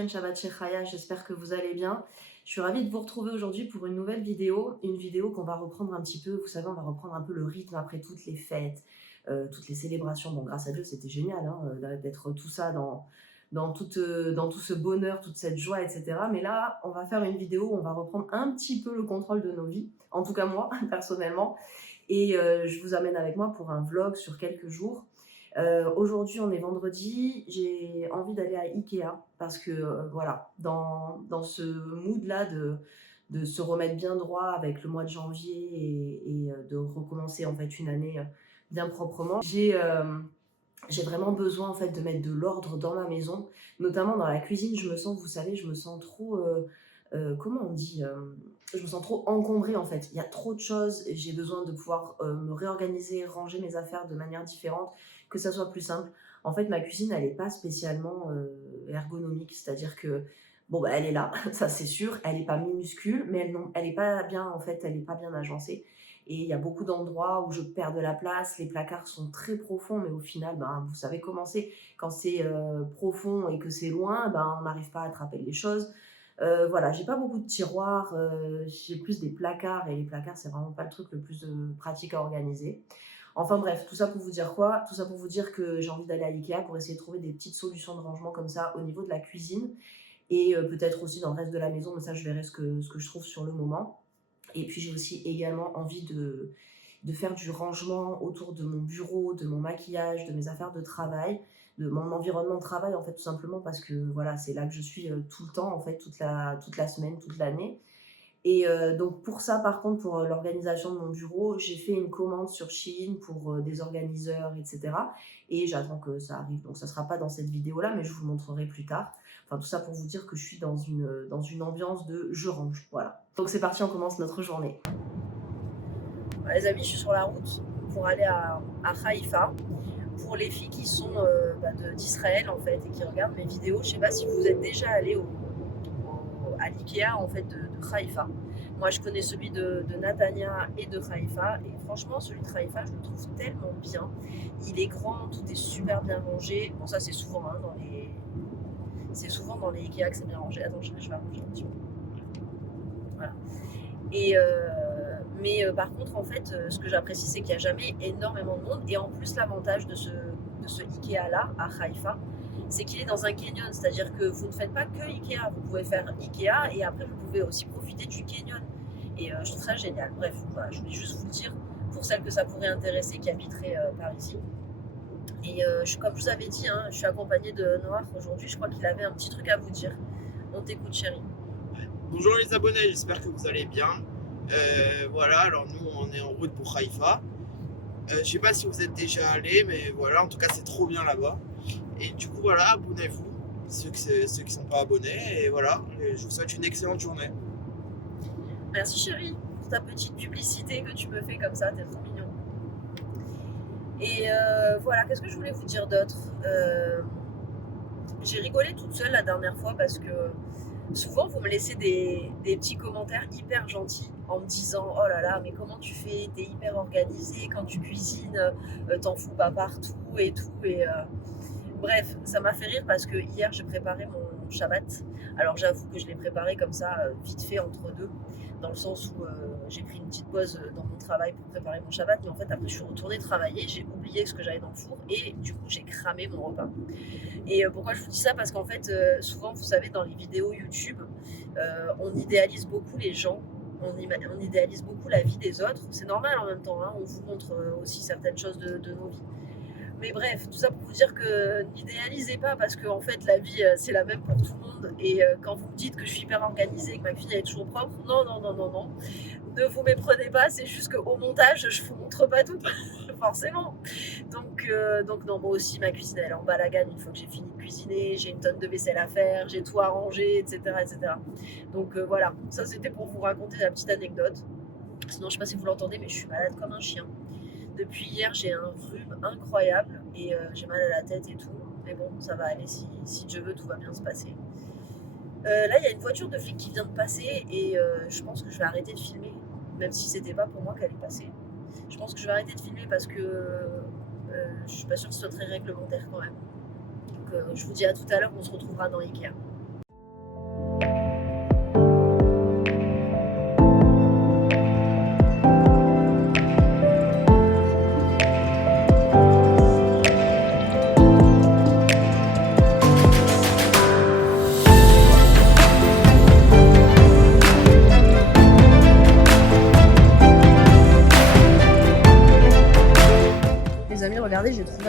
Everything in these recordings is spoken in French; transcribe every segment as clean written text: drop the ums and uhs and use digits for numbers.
chaîne Shabbat Shechaya, j'espère que vous allez bien. Je suis ravie de vous retrouver aujourd'hui pour une nouvelle vidéo, une vidéo qu'on va reprendre un petit peu, vous savez, on va reprendre un peu le rythme après toutes les fêtes, toutes les célébrations. Bon, grâce à Dieu, c'était génial hein, d'être tout ça dans tout ce bonheur, toute cette joie, etc. Mais là, on va faire une vidéo où on va reprendre un petit peu le contrôle de nos vies, en tout cas moi, personnellement. Et je vous amène avec moi pour un vlog sur quelques jours. Aujourd'hui, on est vendredi, j'ai envie d'aller à Ikea parce que voilà, dans ce mood-là de se remettre bien droit avec le mois de janvier et de recommencer en fait une année bien proprement, j'ai vraiment besoin en fait de mettre de l'ordre dans ma maison, notamment dans la cuisine. Je me sens, vous savez, je me sens trop, comment on dit, je me sens trop encombrée en fait. Il y a trop de choses et j'ai besoin de pouvoir me réorganiser, ranger mes affaires de manière différente, que ça soit plus simple. En fait, ma cuisine, elle n'est pas spécialement ergonomique, c'est-à-dire que bon, bah, elle est là, ça c'est sûr, elle n'est pas minuscule, mais elle n'est pas bien en fait, elle n'est pas bien agencée. Et il y a beaucoup d'endroits où je perds de la place, les placards sont très profonds, mais au final, ben, vous savez comment c'est. Quand c'est profond et que c'est loin, ben, on n'arrive pas à attraper les choses. Voilà, j'ai pas beaucoup de tiroirs, j'ai plus des placards, et les placards, c'est vraiment pas le truc le plus pratique à organiser. Enfin bref, tout ça pour vous dire quoi? Tout ça pour vous dire que j'ai envie d'aller à Ikea pour essayer de trouver des petites solutions de rangement comme ça au niveau de la cuisine et peut-être aussi dans le reste de la maison, mais ça je verrai ce que je trouve sur le moment. Et puis j'ai aussi également envie de faire du rangement autour de mon bureau, de mon maquillage, de mes affaires de travail, de mon environnement de travail en fait tout simplement parce que voilà, c'est là que je suis tout le temps en fait, toute la semaine, toute l'année. Et donc pour ça par contre, pour l'organisation de mon bureau, j'ai fait une commande sur Shein pour des organiseurs, etc. Et j'attends que ça arrive. Donc ça ne sera pas dans cette vidéo-là, mais je vous le montrerai plus tard. Enfin tout ça pour vous dire que je suis dans une ambiance de je range. Voilà. Donc c'est parti, on commence notre journée. Les amis, je suis sur la route pour aller à Haïfa. Pour les filles qui sont d'Israël en fait et qui regardent mes vidéos, je ne sais pas si vous êtes déjà allés à l'Ikea en fait de Haïfa. Moi je connais celui de Natania et de Haïfa et franchement celui de Haïfa je le trouve tellement bien. Il est grand, tout est super bien rangé. Bon ça c'est souvent hein, dans les Ikea que c'est bien rangé. Attends, je vais arranger un petit peu. Voilà. Et par contre, en fait, ce que j'apprécie, c'est qu'il n'y a jamais énormément de monde. Et en plus, l'avantage de ce Ikea-là, à Haïfa, c'est qu'il est dans un canyon. C'est-à-dire que vous ne faites pas que Ikea. Vous pouvez faire Ikea et après, vous pouvez aussi profiter du canyon. Et je trouve ça génial. Bref, voilà, je voulais juste vous le dire pour celles que ça pourrait intéresser qui habiteraient par ici. Et comme je vous avais dit, hein, je suis accompagnée de Noir aujourd'hui. Je crois qu'il avait un petit truc à vous dire. On t'écoute, chérie. Bonjour les abonnés, j'espère que vous allez bien. Voilà, alors nous on est en route pour Haïfa. Je sais pas si vous êtes déjà allés, mais voilà, en tout cas c'est trop bien là-bas. Et du coup voilà, abonnez-vous, ceux qui sont pas abonnés, et voilà, et je vous souhaite une excellente journée. Merci chérie pour ta petite publicité que tu me fais comme ça, t'es trop mignon. Et voilà, qu'est-ce que je voulais vous dire d'autre? J'ai rigolé toute seule la dernière fois parce que souvent vous me laissez des petits commentaires hyper gentils en me disant oh là là mais comment tu fais, t'es hyper organisée quand tu cuisines, t'en fous pas partout et tout et bref, ça m'a fait rire parce que hier j'ai préparé mon Shabbat. Alors j'avoue que je l'ai préparé comme ça vite fait entre deux, dans le sens où j'ai pris une petite pause dans mon travail pour préparer mon Shabbat, mais en fait après je suis retournée travailler, j'ai oublié ce que j'avais dans le four et du coup j'ai cramé mon repas. Et pourquoi je vous dis ça? Parce qu'en fait souvent vous savez dans les vidéos YouTube on idéalise beaucoup les gens, on idéalise beaucoup la vie des autres, c'est normal en même temps, hein, on vous montre aussi certaines choses de nos vies. Mais bref, tout ça pour vous dire que n'idéalisez pas parce que en fait la vie c'est la même pour tout le monde et quand vous me dites que je suis hyper organisée, que ma cuisine est toujours propre, non, non, non, non, non, ne vous méprenez pas, c'est juste qu'au montage je vous montre pas tout, forcément. Donc non, moi aussi ma cuisine elle est en balagane une fois que j'ai fini de cuisiner, j'ai une tonne de vaisselle à faire, j'ai tout à ranger, etc. etc. Donc voilà, ça c'était pour vous raconter la petite anecdote. Sinon je sais pas si vous l'entendez mais je suis malade comme un chien. Depuis hier, j'ai un rhume incroyable et j'ai mal à la tête et tout. Mais bon, ça va aller, si Dieu veut, tout va bien se passer. Là, il y a une voiture de flic qui vient de passer et je pense que je vais arrêter de filmer, même si c'était pas pour moi qu'elle est passée. Je pense que je vais arrêter de filmer parce que je suis pas sûre que ce soit très réglementaire quand même. Donc je vous dis à tout à l'heure, on se retrouvera dans Ikea.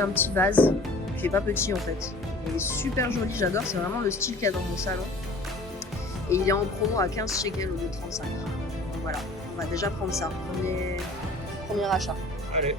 un petit vase qui est pas petit en fait. Il est super joli, j'adore, c'est vraiment le style qu'il y a dans mon salon. Et il est en promo à 15 shekels au lieu de 35. Donc voilà, on va déjà prendre ça. Premier achat. Allez.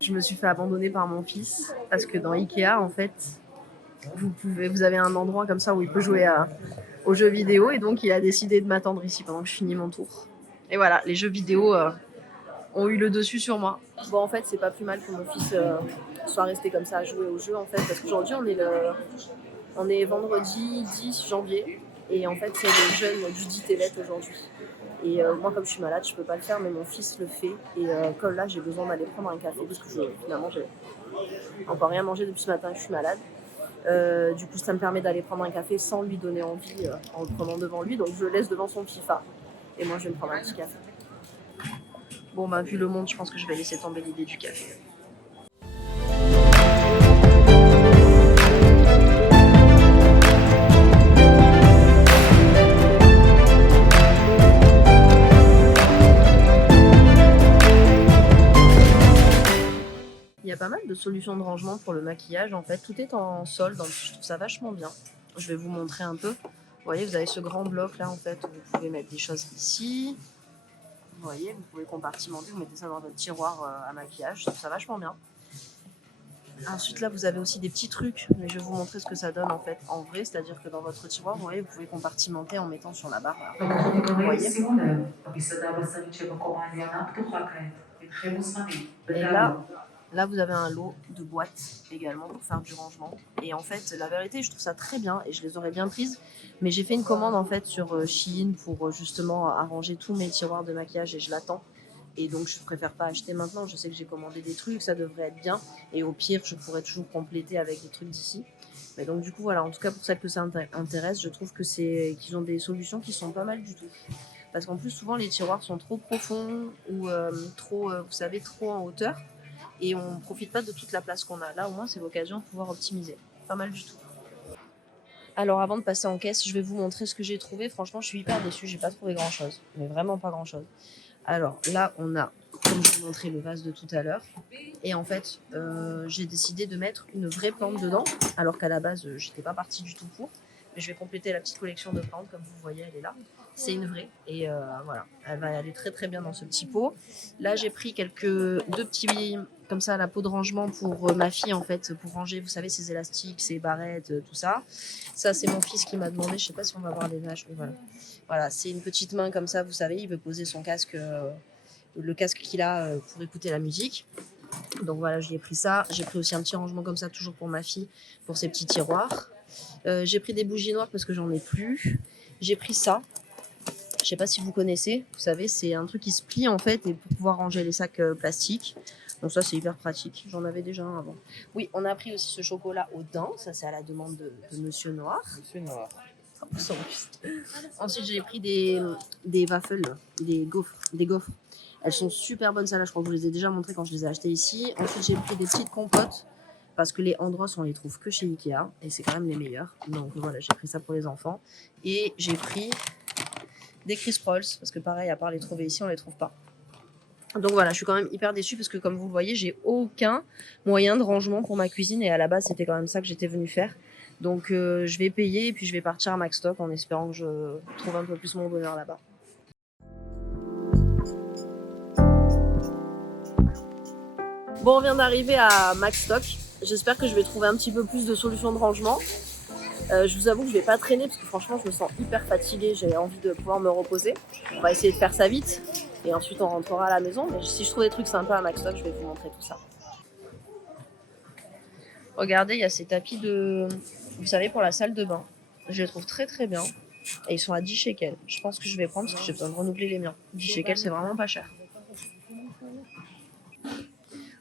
Je me suis fait abandonner par mon fils parce que dans Ikea, en fait, vous avez un endroit comme ça où il peut jouer aux jeux vidéo et donc il a décidé de m'attendre ici pendant que je finis mon tour. Et voilà, les jeux vidéo ont eu le dessus sur moi. Bon, en fait, c'est pas plus mal que mon fils soit resté comme ça à jouer aux jeux en fait, parce qu'aujourd'hui on est vendredi 10 janvier et en fait c'est le jeûne du 10 Tevet aujourd'hui. Et moi, comme je suis malade, je peux pas le faire, mais mon fils le fait. Et comme là, j'ai besoin d'aller prendre un café parce que finalement, j'ai encore rien mangé depuis ce matin que je suis malade. Du coup, ça me permet d'aller prendre un café sans lui donner envie en le prenant devant lui. Donc, je le laisse devant son FIFA. Et moi, je vais me prendre un petit café. Bon, bah, vu le monde, je pense que je vais laisser tomber l'idée du café. Il y a pas mal de solutions de rangement pour le maquillage en fait, tout est en solde, je trouve ça vachement bien. Je vais vous montrer un peu. Vous voyez, vous avez ce grand bloc là en fait, où vous pouvez mettre des choses ici. Vous voyez, vous pouvez compartimenter, vous mettez ça dans votre tiroir à maquillage, je trouve ça vachement bien. Ensuite là, vous avez aussi des petits trucs, mais je vais vous montrer ce que ça donne en fait en vrai, c'est-à-dire que dans votre tiroir, vous voyez, vous pouvez compartimenter en mettant sur la barre. Vous voyez. Et là, vous avez un lot de boîtes également pour faire du rangement. Et en fait, la vérité, je trouve ça très bien et je les aurais bien prises. Mais j'ai fait une commande en fait sur Shein pour justement arranger tous mes tiroirs de maquillage et je l'attends. Et donc, je préfère pas acheter maintenant. Je sais que j'ai commandé des trucs, ça devrait être bien. Et au pire, je pourrais toujours compléter avec des trucs d'ici. Mais donc, du coup, voilà. En tout cas, pour celles que ça intéresse, je trouve que qu'ils ont des solutions qui sont pas mal du tout. Parce qu'en plus, souvent, les tiroirs sont trop profonds ou trop, vous savez, trop en hauteur. Et on ne profite pas de toute la place qu'on a. Là, au moins, c'est l'occasion de pouvoir optimiser. Pas mal du tout. Alors, avant de passer en caisse, je vais vous montrer ce que j'ai trouvé. Franchement, je suis hyper déçue. J'ai pas trouvé grand-chose. Mais vraiment pas grand-chose. Alors, là, on a, comme je vous montrais, le vase de tout à l'heure. Et en fait, j'ai décidé de mettre une vraie plante dedans. Alors qu'à la base, j'étais pas partie du tout pour. Mais je vais compléter la petite collection de plantes. Comme vous voyez, elle est là. C'est une vraie. Et voilà, elle va aller très très bien dans ce petit pot. Là, j'ai pris deux petits, comme ça, la peau de rangement pour ma fille, en fait, pour ranger, vous savez, ses élastiques, ses barrettes, tout ça. Ça, c'est mon fils qui m'a demandé. Je sais pas si on va voir les vaches, mais voilà. Voilà, c'est une petite main comme ça, vous savez, il veut poser son casque, le casque qu'il a pour écouter la musique. Donc voilà, je lui ai pris ça. J'ai pris aussi un petit rangement comme ça, toujours pour ma fille, pour ses petits tiroirs. J'ai pris des bougies noires parce que j'en ai plus. J'ai pris ça. Je sais pas si vous connaissez, vous savez, c'est un truc qui se plie en fait et pour pouvoir ranger les sacs plastiques. Donc ça, c'est hyper pratique. J'en avais déjà un avant. Oui, on a pris aussi ce chocolat aux dents. Ça, c'est à la demande de Monsieur Noir. Monsieur Noir. Ensuite, j'ai pris des waffles, des gaufres. Elles sont super bonnes, celles-là. Je crois que je vous les ai déjà montrées quand je les ai achetées ici. Ensuite, j'ai pris des petites compotes parce que les Andros, on les trouve que chez Ikea et c'est quand même les meilleurs. Donc voilà, j'ai pris ça pour les enfants. Et j'ai pris des Crisp Rolls parce que pareil, à part les trouver ici, on les trouve pas. Donc voilà, je suis quand même hyper déçue parce que comme vous le voyez, j'ai aucun moyen de rangement pour ma cuisine et à la base, c'était quand même ça que j'étais venue faire. Donc je vais payer et puis je vais partir à Maxstock en espérant que je trouve un peu plus mon bonheur là-bas. Bon, on vient d'arriver à Maxstock. J'espère que je vais trouver un petit peu plus de solutions de rangement. Je vous avoue que je vais pas traîner parce que franchement je me sens hyper fatiguée, j'ai envie de pouvoir me reposer. On va essayer de faire ça vite et ensuite on rentrera à la maison. Mais si je trouve des trucs sympas à Maxstock, je vais vous montrer tout ça. Regardez, il y a ces tapis vous savez, pour la salle de bain. Je les trouve très très bien. Et ils sont à 10 shekels. Je pense que je vais prendre parce que j'ai besoin de renouveler les miens. 10 shekels, c'est vraiment pas cher.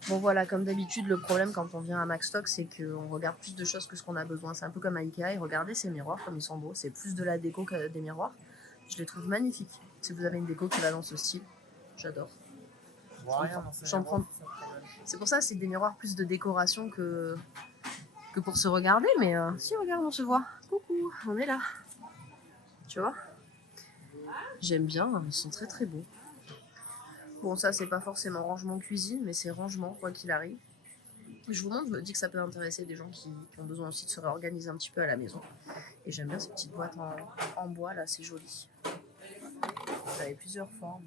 Bon voilà, comme d'habitude, le problème quand on vient à Maxstock, c'est qu'on regarde plus de choses que ce qu'on a besoin. C'est un peu comme à Ikea, et regardez ces miroirs comme ils sont beaux. C'est plus de la déco que des miroirs. Je les trouve magnifiques. Si vous avez une déco qui va dans ce style, j'adore. Je vois rien dans ces J'en miroirs, prends. c'est ça le problème. C'est pour ça, c'est des miroirs plus de décoration que pour se regarder. Mais si, regarde, on se voit. Coucou, on est là. Tu vois? J'aime bien, ils sont très très beaux. Bon, ça, c'est pas forcément rangement cuisine, mais c'est rangement, quoi qu'il arrive. Je vous montre, je me dis que ça peut intéresser des gens qui ont besoin aussi de se réorganiser un petit peu à la maison. Et j'aime bien ces petites boîtes en bois, là, c'est joli. Vous avez plusieurs formes.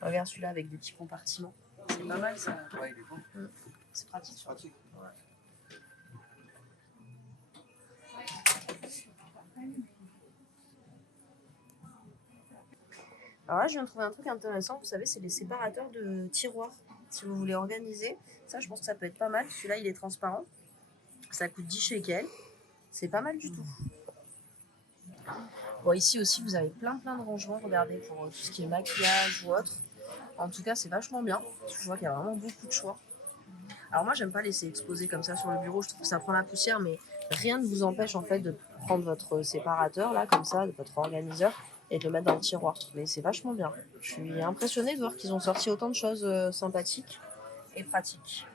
Regarde celui-là avec des petits compartiments. C'est pas mal, ça. Ouais, il est beau. C'est pratique. C'est pratique. Ouais. Alors là, je viens de trouver un truc intéressant. Vous savez, c'est les séparateurs de tiroirs. Si vous voulez organiser, ça, je pense que ça peut être pas mal. Celui-là, il est transparent. Ça coûte 10 shekels. C'est pas mal du tout. Bon, ici aussi, vous avez plein de rangements. Regardez, pour tout ce qui est maquillage ou autre. En tout cas, c'est vachement bien. Je vois qu'il y a vraiment beaucoup de choix. Alors moi, j'aime pas laisser exposer comme ça sur le bureau. Je trouve que ça prend la poussière, mais rien ne vous empêche en fait de prendre votre séparateur là, comme ça, de votre organiseur, et de le mettre dans le tiroir. Mais c'est vachement bien. Je suis impressionnée de voir qu'ils ont sorti autant de choses sympathiques et pratiques.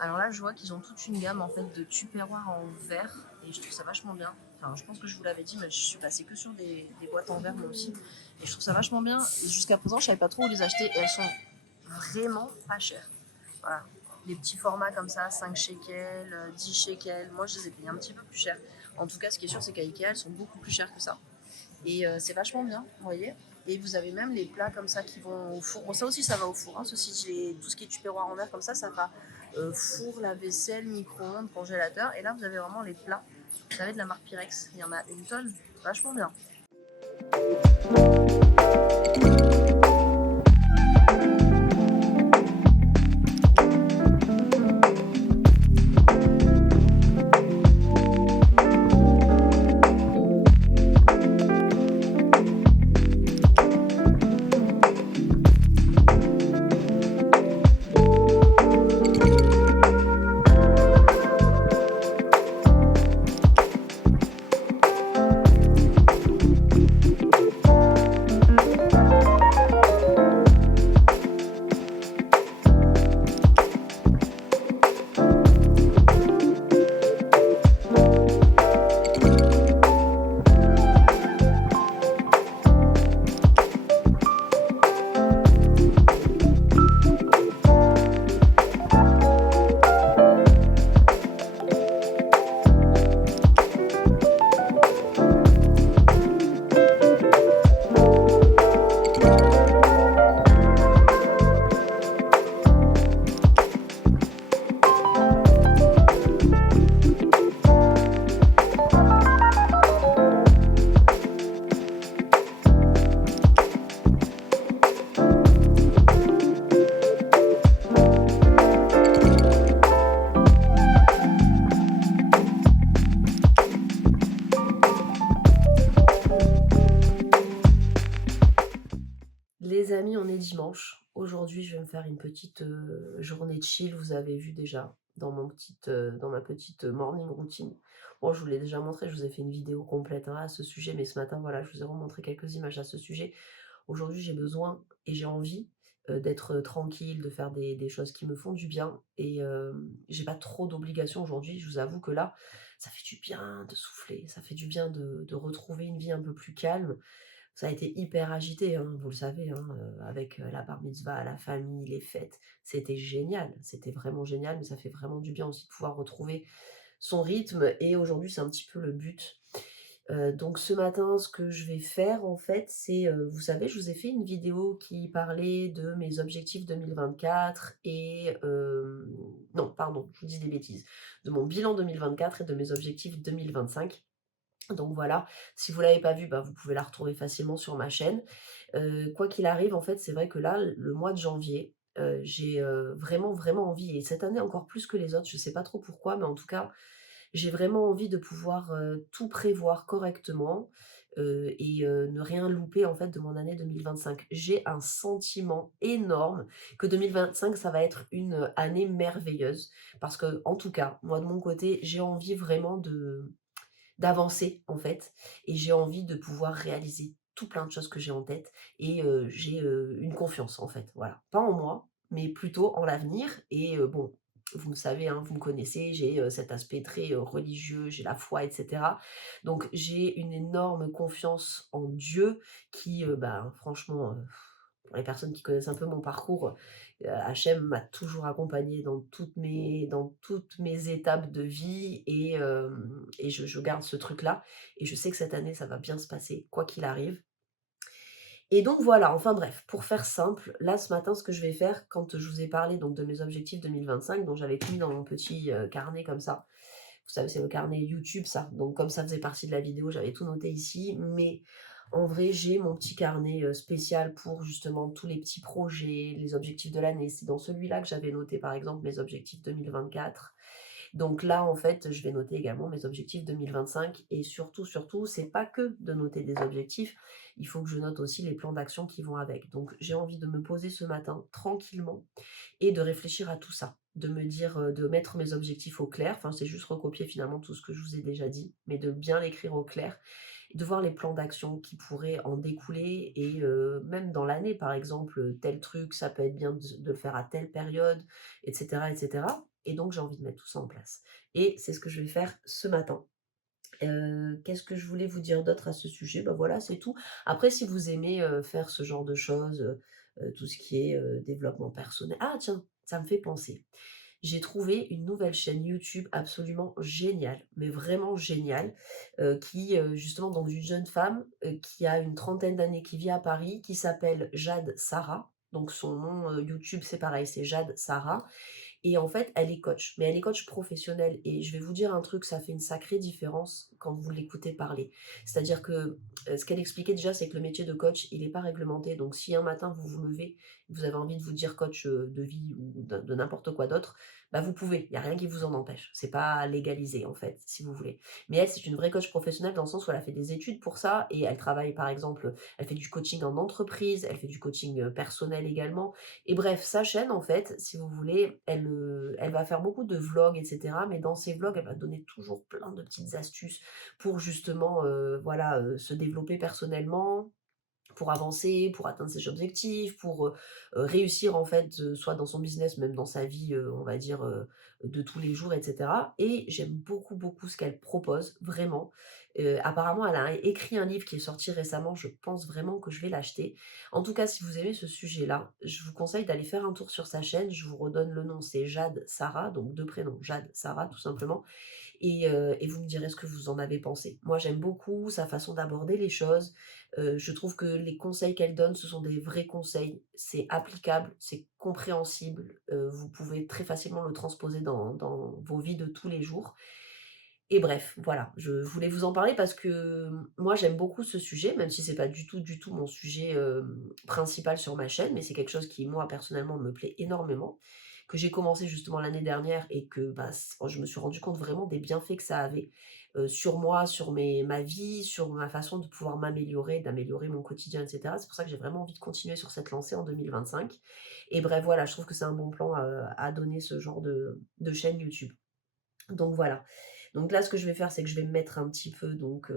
Alors là, je vois qu'ils ont toute une gamme en fait de tupperwares en verre et je trouve ça vachement bien. Enfin, je pense que je vous l'avais dit, mais je suis passée que sur des boîtes en verre moi aussi. Et je trouve ça vachement bien. Et jusqu'à présent, je savais pas trop où les acheter et elles sont vraiment pas chères. Voilà. Les petits formats comme ça, 5 shekels, 10 shekels, moi je les ai payés un petit peu plus cher. En tout cas, ce qui est sûr, c'est qu'à Ikea, elles sont beaucoup plus chères que ça. Et c'est vachement bien, vous voyez. Et vous avez même les plats comme ça qui vont au four. Bon, ça aussi, ça va au four. Hein. Ceci dit, tout ce qui est tupperware en verre comme ça va four, lave-vaisselle, micro-ondes, congélateur. Et là, vous avez vraiment les plats. Vous savez, de la marque Pyrex. Il y en a une tonne. Vachement bien. Les amis, on est dimanche. Aujourd'hui, je vais me faire une petite journée de chill. Vous avez vu déjà dans ma petite morning routine. Bon, je vous l'ai déjà montré, je vous ai fait une vidéo complète hein, à ce sujet, mais ce matin, voilà, je vous ai remontré quelques images à ce sujet. Aujourd'hui, j'ai besoin et j'ai envie d'être tranquille, de faire des choses qui me font du bien. Et j'ai pas trop d'obligations aujourd'hui. Je vous avoue que là, ça fait du bien de souffler, ça fait du bien de retrouver une vie un peu plus calme. Ça a été hyper agité, hein, vous le savez, hein, avec la bar mitzvah, la famille, les fêtes. C'était génial, c'était vraiment génial, mais ça fait vraiment du bien aussi de pouvoir retrouver son rythme. Et aujourd'hui, c'est un petit peu le but. Donc ce matin, ce que je vais faire en fait, c'est, vous savez, je vous ai fait une vidéo qui parlait de mes objectifs 2024 et non, pardon, je vous dis des bêtises, de mon bilan 2024 et de mes objectifs 2025. Donc voilà, si vous l'avez pas vue, bah, vous pouvez la retrouver facilement sur ma chaîne. Quoi qu'il arrive, en fait, c'est vrai que là, le mois de janvier, j'ai, vraiment, vraiment envie et cette année encore plus que les autres, je sais pas trop pourquoi, mais en tout cas, j'ai vraiment envie de pouvoir, tout prévoir correctement, ne rien louper, en fait, de mon année 2025. J'ai un sentiment énorme que 2025, ça va être une, année merveilleuse parce que, en tout cas, moi, de mon côté, j'ai envie vraiment d'avancer en fait et j'ai envie de pouvoir réaliser tout plein de choses que j'ai en tête et j'ai, une confiance en fait, voilà. Pas en moi, mais plutôt en l'avenir et bon, vous me savez, hein, vous me connaissez, j'ai, cet aspect très, religieux, j'ai la foi et cetera. Donc j'ai une énorme confiance en Dieu qui, bah, franchement, pour les personnes qui connaissent un peu mon parcours, Hachem m'a toujours accompagnée dans toutes mes étapes de vie et je garde ce truc-là et je sais que cette année, ça va bien se passer, quoi qu'il arrive et donc voilà, enfin bref, pour faire simple, là, ce matin, ce que je vais faire, quand je vous ai parlé donc de mes objectifs 2025, dont j'avais tout mis dans mon petit, carnet comme ça. Vous savez, c'est le carnet YouTube ça, donc comme ça faisait partie de la vidéo, j'avais tout noté ici, mais en vrai, j'ai mon petit carnet, spécial pour justement tous les petits projets, les objectifs de l'année. C'est dans celui-là que j'avais noté, par exemple, mes objectifs 2024. Donc là, en fait, je vais noter également mes objectifs 2025 et surtout, surtout, c'est pas que de noter des objectifs, il faut que je note aussi les plans d'action qui vont avec. Donc j'ai envie de me poser ce matin tranquillement et de réfléchir à tout ça, de me dire, de mettre mes objectifs au clair. Enfin, c'est juste recopier finalement tout ce que je vous ai déjà dit, mais de bien l'écrire au clair, de voir les plans d'action qui pourraient en découler et même dans l'année, par exemple, tel truc, ça peut être bien de le faire à telle période, et cetera et cetera et donc j'ai envie de mettre tout ça en place et c'est ce que je vais faire ce matin. Qu'est-ce que je voulais vous dire d'autre à ce sujet? Bah, voilà, c'est tout. Après si vous aimez, faire ce genre de choses, tout ce qui est, développement personnel ah tiens, ça me fait penser. J'ai trouvé une nouvelle chaîne YouTube absolument géniale, mais vraiment géniale, qui, justement donc d'une jeune femme, qui a une trentaine d'années, qui vit à Paris, qui s'appelle Jade Sarah. Donc son nom, YouTube, c'est pareil, c'est Jade Sarah et en fait, elle est coach, mais elle est coach professionnelle et je vais vous dire un truc, ça fait une sacrée différence quand vous l'écoutez parler. C'est-à-dire que, ce qu'elle expliquait déjà, c'est que le métier de coach, il n'est pas réglementé. Donc si un matin vous vous levez, vous avez envie de vous dire coach, de vie ou de n'importe quoi d'autre, bah, vous pouvez, il y a rien qui vous en empêche. C'est pas légalisé en fait, si vous voulez. Mais elle, c'est une vraie coach professionnelle dans le sens où elle a fait des études pour ça et elle travaille par exemple, elle fait du coaching en entreprise, elle fait du coaching, personnel également et bref, sa chaîne, en fait, si vous voulez, elle va faire beaucoup de vlogs et cetera, mais dans ses vlogs, elle va donner toujours plein de petites astuces pour justement, voilà, se développer personnellement, pour avancer, pour atteindre ses objectifs, pour, réussir en fait, soit dans son business, même dans sa vie, on va dire, de tous les jours et cetera et j'aime beaucoup, beaucoup ce qu'elle propose, vraiment. Apparemment, elle a écrit un livre qui est sorti récemment, je pense vraiment que je vais l'acheter. En tout cas, si vous aimez ce sujet-là, je vous conseille d'aller faire un tour sur sa chaîne. Je vous redonne le nom, c'est Jade Sarah, donc 2 prénoms, Jade Sarah tout simplement et vous me direz ce que vous en avez pensé. Moi, j'aime beaucoup sa façon d'aborder les choses. Je trouve que les conseils qu'elle donne, ce sont des vrais conseils. C'est applicable, c'est compréhensible. Vous pouvez très facilement le transposer dans vos vies de tous les jours. Et bref, voilà, je voulais vous en parler parce que moi j'aime beaucoup ce sujet, même si c'est pas du tout, du tout mon sujet principal sur ma chaîne, mais c'est quelque chose qui, moi, personnellement, me plaît énormément, que j'ai commencé justement l'année dernière et que bah, je me suis rendu compte vraiment des bienfaits que ça avait sur moi, sur ma vie, sur ma façon de pouvoir m'améliorer, d'améliorer mon quotidien, etc. C'est pour ça que j'ai vraiment envie de continuer sur cette lancée en 2025. Et bref, voilà, je trouve que c'est un bon plan à donner ce genre de chaîne YouTube. Donc voilà. Donc là, ce que je vais faire, c'est que je vais me mettre un petit peu donc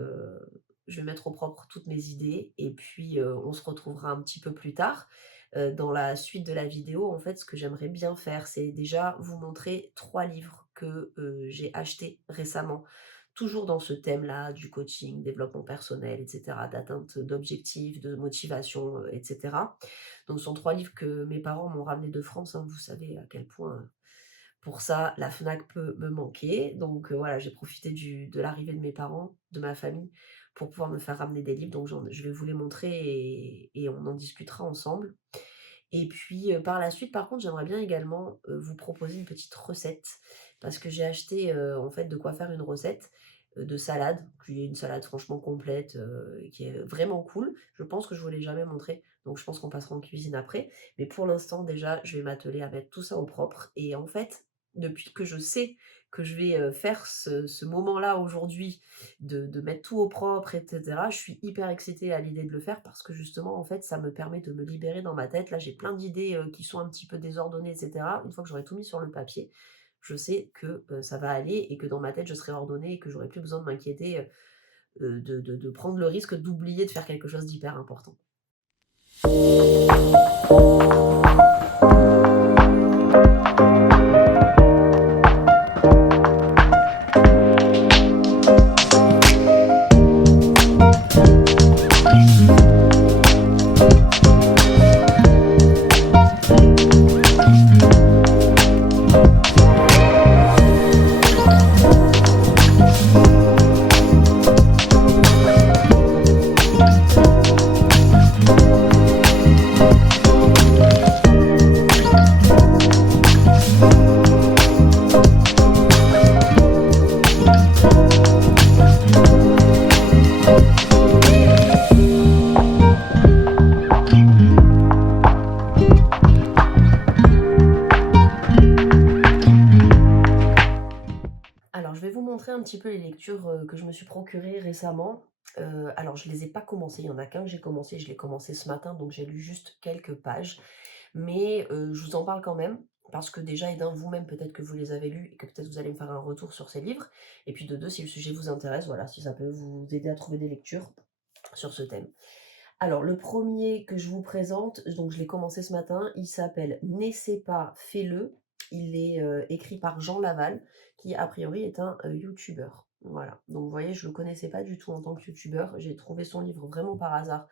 je vais mettre au propre toutes mes idées et puis, on se retrouvera un petit peu plus tard. Dans la suite de la vidéo, en fait, ce que j'aimerais bien faire, c'est déjà vous montrer 3 livres que, j'ai achetés récemment, toujours dans ce thème-là du coaching, développement personnel et cetera, d'atteinte d'objectifs, de motivation, et cetera. Donc ce sont 3 livres que mes parents m'ont ramenés de France, hein. Vous savez à quel point, pour ça, la Fnac peut me manquer, donc voilà, j'ai profité de l'arrivée de mes parents, de ma famille, pour pouvoir me faire ramener des livres, donc je vais vous les montrer et on en discutera ensemble. Et puis, par la suite, par contre, j'aimerais bien également, vous proposer une petite recette, parce que j'ai acheté, en fait, de quoi faire une recette. de salade, qui est une salade franchement complète, qui est vraiment cool. Je pense que je vous l'ai jamais montré, donc je pense qu'on passera en cuisine après. Mais pour l'instant déjà, je vais m'atteler à mettre tout ça au propre et en fait, depuis que je sais que je vais, faire ce moment-là aujourd'hui de mettre tout au propre et cetera, je suis hyper excitée à l'idée de le faire parce que justement, en fait, ça me permet de me libérer dans ma tête. Là, j'ai plein d'idées, qui sont un petit peu désordonnées et cetera. Une fois que j'aurai tout mis sur le papier, je sais que, ça va aller et que dans ma tête, je serai ordonnée et que j'aurai plus besoin de m'inquiéter, de prendre le risque d'oublier de faire quelque chose d'hyper important. Alors, je vais vous montrer un petit peu les lectures, que je me suis procurées récemment. Alors je les ai pas commencées, il y en a qu'un que j'ai commencé, je l'ai commencé ce matin, donc j'ai lu juste quelques pages. Mais, je vous en parle quand même, parce que déjà et d'un vous-même peut-être que vous les avez lus et que peut-être vous allez me faire un retour sur ces livres. Et puis de deux, si le sujet vous intéresse, voilà, si ça peut vous aider à trouver des lectures sur ce thème. Alors le premier que je vous présente, donc je l'ai commencé ce matin, il s'appelle «N'essaie pas, fais-le». Il est, écrit par Jean Laval, qui a priori est un, youtubeur. Voilà, donc vous voyez, je le connaissais pas du tout en tant que youtubeur. J'ai trouvé son livre vraiment par hasard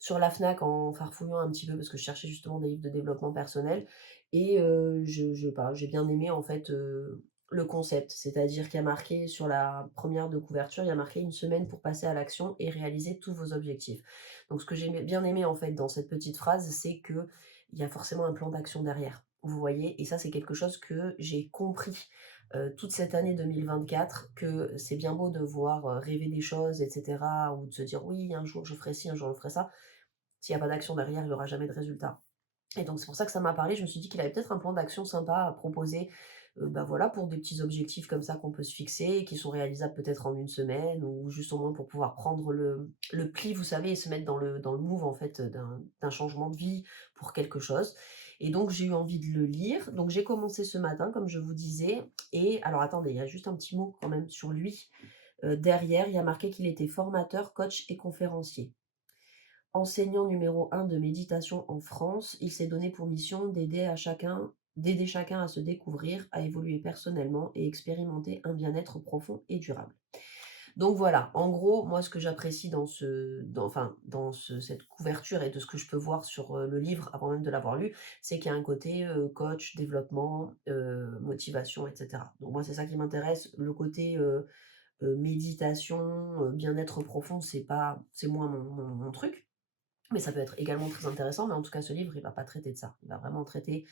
sur la Fnac en farfouillant un petit peu parce que je cherchais justement des livres de développement personnel et j'ai bien aimé en fait, le concept. C'est-à-dire qu'il y a marqué sur la première de couverture, il y a marqué: «Une semaine pour passer à l'action et réaliser tous vos objectifs». Donc ce que j'ai bien aimé en fait dans cette petite phrase, c'est qu'il y a forcément un plan d'action derrière. Vous voyez? Et ça, c'est quelque chose que j'ai compris, toute cette année 2024, que c'est bien beau de voir, rêver des choses et cetera ou de se dire: «Oui, un jour je ferai ci, un jour je ferai ça». S'il y a pas d'action derrière, il y aura jamais de résultat. Et donc c'est pour ça que ça m'a parlé. Je me suis dit qu'il avait peut-être un plan d'action sympa à proposer, bah, voilà, pour des petits objectifs comme ça qu'on peut se fixer, qui sont réalisables peut-être en une semaine ou juste au moins pour pouvoir prendre le pli, vous savez, et se mettre dans le move en fait, d'un changement de vie pour quelque chose. Et donc j'ai eu envie de le lire. Donc j'ai commencé ce matin, comme je vous disais. Et alors attendez, il y a juste un petit mot quand même sur lui. Derrière, il y a marqué qu'il était formateur, coach et conférencier. Enseignant numéro 1 de méditation en France, il s'est donné pour mission d'aider chacun à se découvrir, à évoluer personnellement et expérimenter un bien-être profond et durable. Donc voilà, en gros, moi ce que j'apprécie dans cette couverture et de ce que je peux voir sur, le livre avant même de l'avoir lu, c'est qu'il y a un côté, coach, développement, motivation et cetera. Donc moi c'est ça qui m'intéresse, le côté, méditation, bien-être profond, c'est moins mon truc. Mais ça peut être également très intéressant, mais en tout cas, ce livre, il va pas traiter de ça. Il va vraiment traiter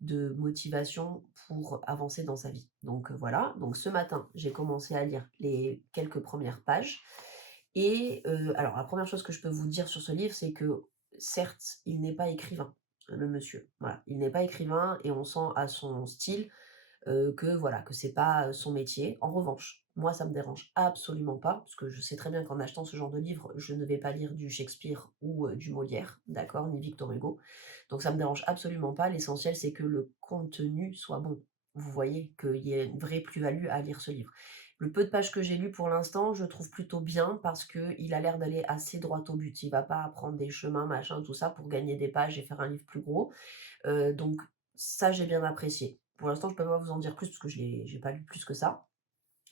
de motivation pour avancer dans sa vie. Donc voilà, donc ce matin, j'ai commencé à lire les quelques premières pages et alors la première chose que je peux vous dire sur ce livre, c'est que certes, il n'est pas écrivain, le monsieur. Voilà, il n'est pas écrivain et on sent à son style que voilà, que c'est pas, son métier. En revanche, moi ça me dérange absolument pas, parce que je sais très bien qu'en achetant ce genre de livre, je ne vais pas lire du Shakespeare ou, du Molière, d'accord? Ni Victor Hugo. Donc ça me dérange absolument pas. L'essentiel, c'est que le contenu soit bon. Vous voyez? Qu'il y ait une vraie plus-value à lire ce livre. Le peu de pages que j'ai lu pour l'instant, je trouve plutôt bien parce qu'il a l'air d'aller assez droit au but. Il va pas prendre des chemins, machin, tout ça pour gagner des pages et faire un livre plus gros. Donc ça, j'ai bien apprécié. Pour l'instant, je peux pas vous en dire plus parce que j'ai pas lu plus que ça.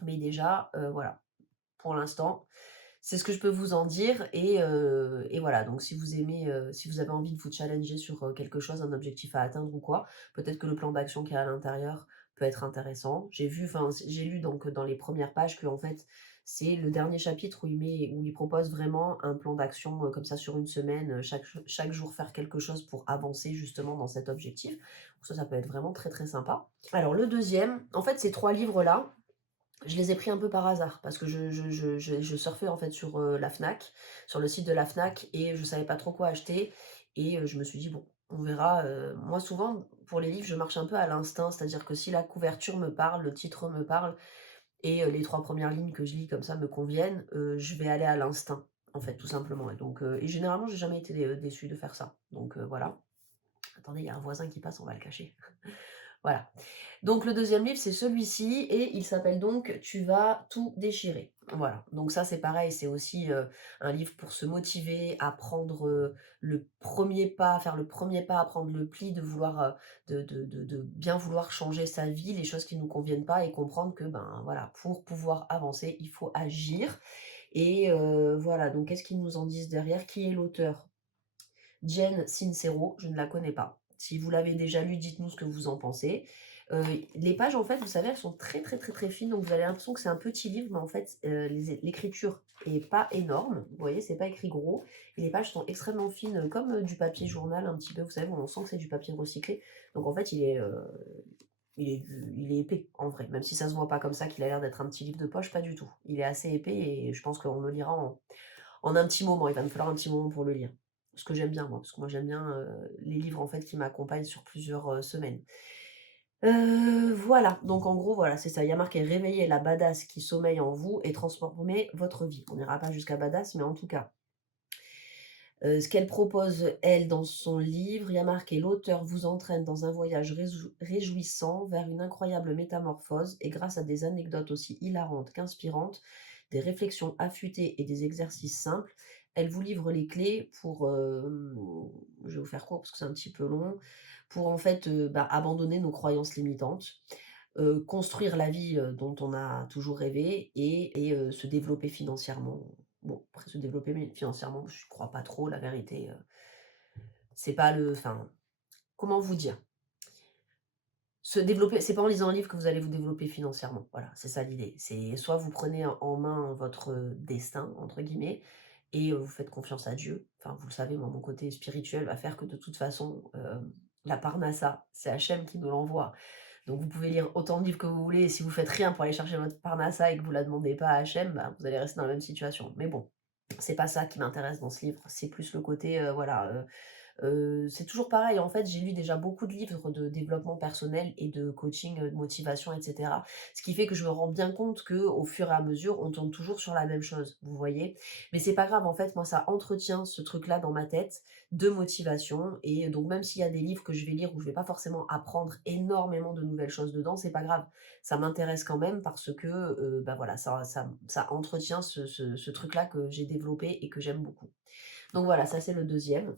Mais déjà, voilà, pour l'instant, c'est ce que je peux vous en dire et voilà, donc si vous aimez, si vous avez envie de vous challenger sur, quelque chose, un objectif à atteindre ou quoi, peut-être que le plan d'action qu'il y a à l'intérieur peut être intéressant. J'ai lu donc dans les premières pages que en fait, c'est le dernier chapitre où il propose vraiment un plan d'action, comme ça sur une semaine, chaque jour faire quelque chose pour avancer justement dans cet objectif. Donc ça peut être vraiment très, très sympa. Alors le deuxième, en fait, ces 3 livres-là, Je les ai pris un peu par hasard parce que je surfais en fait sur, la Fnac, sur le site de la Fnac et je savais pas trop quoi acheter et je me suis dit: «Bon, on verra», moi souvent pour les livres, je marche un peu à l'instinct, c'est-à-dire que si la couverture me parle, le titre me parle et les 3 premières lignes que je lis comme ça me conviennent, je vais aller à l'instinct, en fait, tout simplement et généralement j'ai jamais été, déçue de faire ça donc voilà. Attendez, il y a un voisin qui passe, on va le cacher. Voilà. Donc le deuxième livre, c'est celui-ci et il s'appelle donc «Tu vas tout déchirer». Voilà, donc ça, c'est pareil, c'est aussi, un livre pour se motiver à prendre, le premier pas, faire le premier pas, à prendre le pli de vouloir, de bien vouloir changer sa vie, les choses qui ne nous conviennent pas et comprendre que, ben, voilà, pour pouvoir avancer, il faut agir et voilà, donc qu'est-ce qu'ils nous en disent derrière? Qui est l'auteur? Jen Sincero, je ne la connais pas. Si vous l'avez déjà lu, dites-nous ce que vous en pensez. Les pages, en fait, vous savez, elles sont très, très, très, très fines, donc vous avez l'impression que c'est un petit livre, mais en fait, l'écriture est pas énorme. Vous voyez, c'est pas écrit gros. Et les pages sont extrêmement fines, comme du papier journal, un petit peu. Vous savez, on sent que c'est du papier recyclé. Donc en fait, il est épais, en vrai. Même si ça se voit pas comme ça, qu'il a l'air d'être un petit livre de poche, pas du tout. Il est assez épais et je pense qu'on le lira en un petit moment, il va me falloir un petit moment pour le lire. Ce que j'aime bien moi, parce que moi j'aime bien, les livres en fait qui m'accompagnent sur plusieurs, semaines. Voilà, donc en gros voilà, c'est ça. Il y a marqué: «Réveillez la badass qui sommeille en vous et transformez votre vie». On n'ira pas jusqu'à badass, mais en tout cas, ce qu'elle propose elle dans son livre, il y a marqué: «L'auteur vous entraîne dans un voyage réjouissant vers une incroyable métamorphose et grâce à des anecdotes aussi hilarantes qu'inspirantes, des réflexions affûtées et des exercices simples, elle vous livre les clés pour, je vais vous faire court parce que c'est un petit peu long, pour en fait, bah, abandonner nos croyances limitantes, construire la vie, dont on a toujours rêvé et se développer financièrement». Bon, après se développer mais financièrement, je crois pas trop la vérité, c'est pas le enfin, comment vous dire? Se développer, c'est pas en lisant un livre que vous allez vous développer financièrement. Voilà, c'est ça l'idée. C'est soit vous prenez en main votre, «destin» entre guillemets et vous faites confiance à Dieu. Enfin, vous le savez, moi, mon côté spirituel va faire que de toute façon, la Parnassa, c'est Hachem qui nous l'envoie. Donc vous pouvez lire autant de livres que vous voulez et si vous faites rien pour aller chercher votre Parnassa et que vous la demandez pas à Hachem, bah, vous allez rester dans la même situation. Mais bon, c'est pas ça qui m'intéresse dans ce livre, c'est plus le côté, voilà, c'est toujours pareil, en fait, j'ai lu déjà beaucoup de livres de développement personnel et de coaching, de motivation et cetera. Ce qui fait que je me rends bien compte que au fur et à mesure, on tourne toujours sur la même chose, vous voyez? Mais c'est pas grave, en fait, moi, ça entretient ce truc-là dans ma tête de motivation et donc même s'il y a des livres que je vais lire où je vais pas forcément apprendre énormément de nouvelles choses dedans, c'est pas grave. Ça m'intéresse quand même parce que, bah, voilà, ça entretient ce truc-là que j'ai développé et que j'aime beaucoup. Donc voilà, ça, c'est le deuxième.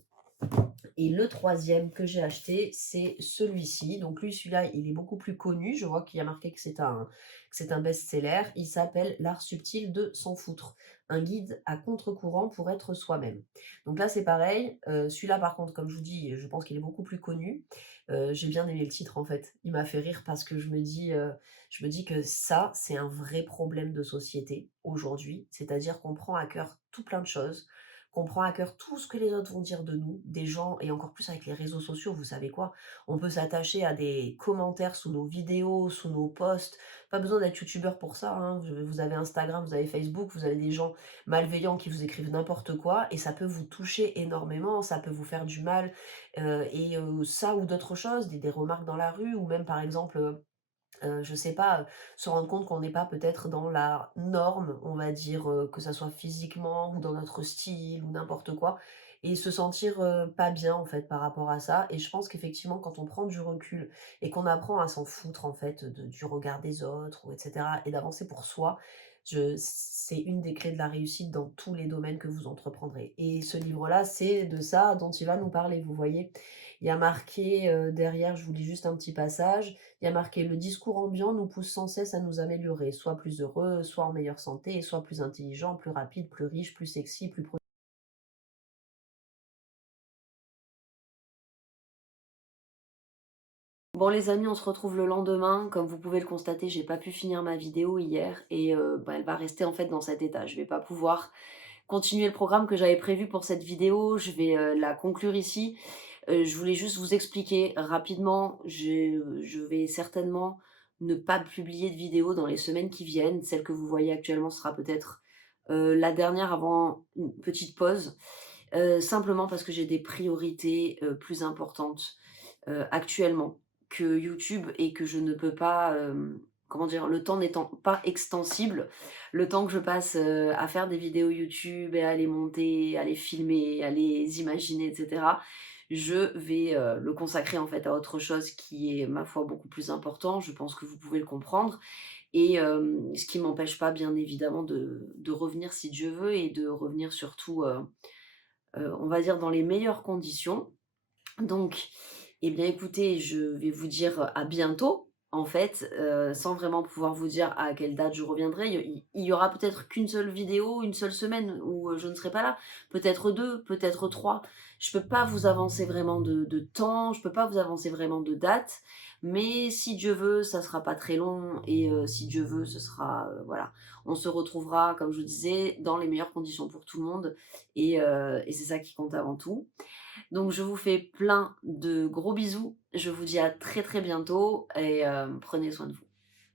Et le troisième que j'ai acheté, c'est celui-ci. Donc lui, celui-là, il est beaucoup plus connu. Je vois qu'il y a marqué que c'est un best-seller. Il s'appelle «L'art subtil de s'en foutre. Un guide à contre-courant pour être soi-même». Donc là, c'est pareil. Celui-là, par contre, comme je vous dis, je pense qu'il est beaucoup plus connu. J'ai bien aimé le titre, en fait. Il m'a fait rire parce que je me dis que ça, c'est un vrai problème de société aujourd'hui. C'est-à-dire qu'on prend à cœur tout plein de choses, qu'on prend à cœur tout ce que les autres vont dire de nous, des gens et encore plus avec les réseaux sociaux, vous savez quoi? On peut s'attacher à des commentaires sous nos vidéos, sous nos posts. Pas besoin d'être youtubeur pour ça, hein. Vous avez Instagram, vous avez Facebook, vous avez des gens malveillants qui vous écrivent n'importe quoi et ça peut vous toucher énormément, ça peut vous faire du mal, ça ou d'autres choses, des remarques dans la rue ou même par exemple, je sais pas, se rendre compte qu'on n'est pas peut-être dans la norme, on va dire, que ça soit physiquement ou dans notre style ou n'importe quoi et se sentir, pas bien, en fait, par rapport à ça et je pense qu'effectivement, quand on prend du recul et qu'on apprend à s'en foutre, en fait, du regard des autres ou et cetera et d'avancer pour soi, c'est une des clés de la réussite dans tous les domaines que vous entreprendrez et ce livre-là, c'est de ça dont il va nous parler, vous voyez? Il y a marqué, derrière, je vous lis juste un petit passage, il y a marqué: «Le discours ambiant nous pousse sans cesse à nous améliorer, soit plus heureux, soit en meilleure santé et soit plus intelligent, plus rapide, plus riche, plus sexy, plus pro». Bon les amis, on se retrouve le lendemain. Comme vous pouvez le constater, j'ai pas pu finir ma vidéo hier et bah, elle va rester en fait dans cet état. Je vais pas pouvoir continuer le programme que j'avais prévu pour cette vidéo. Je vais, la conclure ici. Je voulais juste vous expliquer rapidement, je vais certainement ne pas publier de vidéo dans les semaines qui viennent. Celle que vous voyez actuellement sera peut-être, la dernière avant une petite pause, simplement parce que j'ai des priorités, plus importantes, actuellement que YouTube et que je ne peux pas, comment dire? Le temps n'étant pas extensible, le temps que je passe, à faire des vidéos YouTube et à les monter, à les filmer, à les imaginer et cetera, je vais, le consacrer en fait à autre chose qui est, ma foi, beaucoup plus important. Je pense que vous pouvez le comprendre et ce qui m'empêche pas bien évidemment de revenir si Dieu veut et de revenir surtout, on va dire dans les meilleures conditions. Donc, eh bien écoutez, je vais vous dire à bientôt, en fait, sans vraiment pouvoir vous dire à quelle date je reviendrai. Il y aura peut-être qu'une seule vidéo, une seule semaine où, je ne serai pas là, peut-être 2, peut-être 3. Je peux pas vous avancer vraiment de temps, je peux pas vous avancer vraiment de date, mais si Dieu veut, ça sera pas très long et si Dieu veut, ce sera, voilà. On se retrouvera, comme je vous disais, dans les meilleures conditions pour tout le monde et c'est ça qui compte avant tout. Donc je vous fais plein de gros bisous. Je vous dis à très, très bientôt et prenez soin de vous.